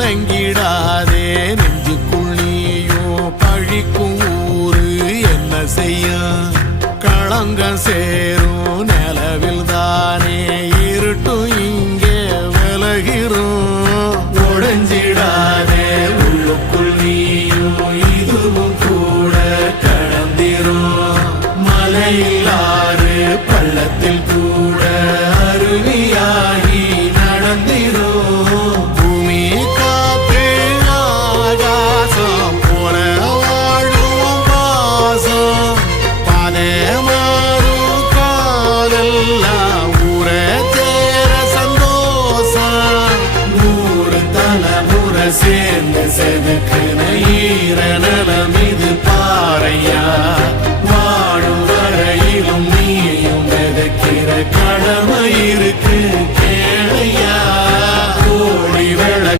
கலங்கிடாதே நெஞ்சுக்குள் நீயோ பழிக்கும் ஊரு என்ன செய்ய களங்கம் சேரும் நிலவில் தானே இருட்டும் இங்கே விலகிறோம் உடைஞ்சிடாதே உள்ளுக்குள் நீயும் இதுவும் கூட கடந்திரும் மலையில்லாறு பள்ளத்தில் கூட அருவியாகி நடந்திரும் பூமி காற்று ஆகாசம் போல வாழும் பாசம் பாதை மாறும் காலெல்லாம் ஊர சேர சந்தோஷம் 100 தலைமுறை சேர்ந்து செதுக்குன ஈரன